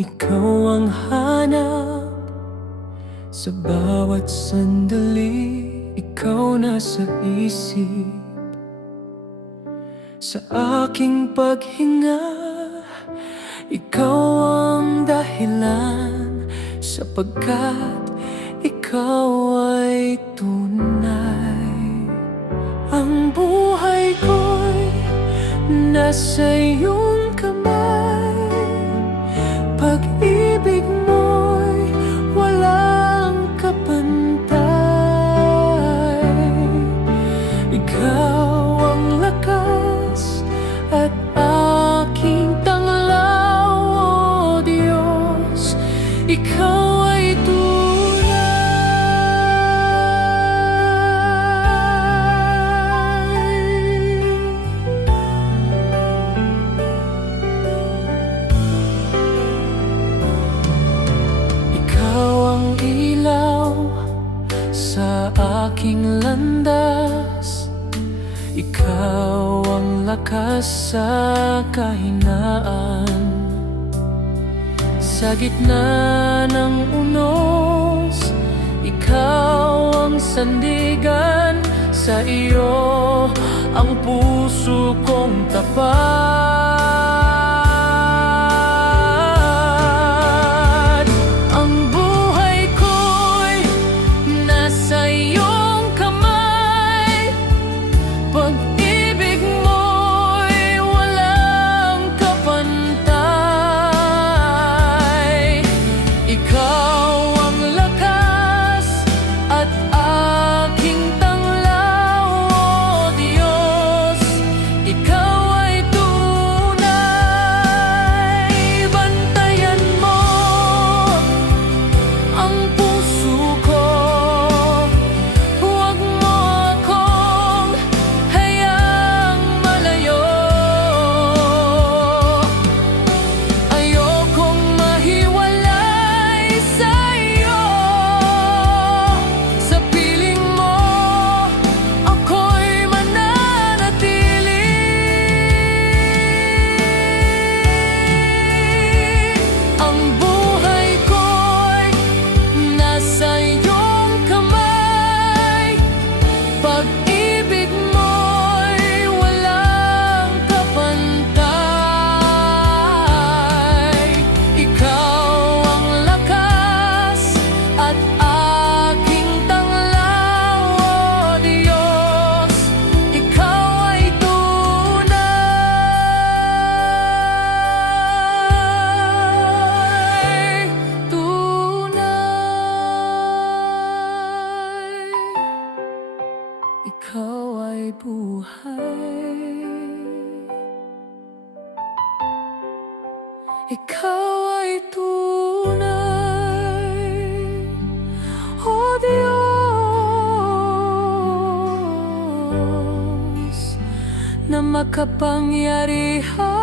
Ikaw ang hanap sa bawat sandali. Ikaw na sa isip, sa aking paghinga. Ikaw ang dahilan, sapagkat ikaw ay tunay. Ang buhay ko'y nasa iyong kamay. Pag-ibig mo'y walang kapantay. Ikaw ang lakas at aking tanglaw, O Diyos. Ikaw ay tunay. Ikaw ang ilaw sa aking landas. Ikaw ang lakas sa kahinaan. Sa gitna ng unos, ikaw ang sandigan. Sa iyo ang puso kong tapat. Ang buhay ko'y nasa iyong kamay. Pag-ibig mo'y walang kapantay. Ikaw ang lakas at aking tanglaw, O Diyos. Ikaw ay tunay. Bantayan mo ang puso ko. Huwag mo akong hayaang malayo. Ayokong mahiwalay sa iyo. Sa piling mo ako'y mananatili. Ang buhay ko'y nasa iyong kamay. Pag-ibig mo'y walang kapantay. Ikaw ang lakas at aking tanglaw, O Diyos. Ikaw ay tunay. Tunay. Ikaw ay buhay. Ikaw ay tunay, O Diyos, na makapangyarihan.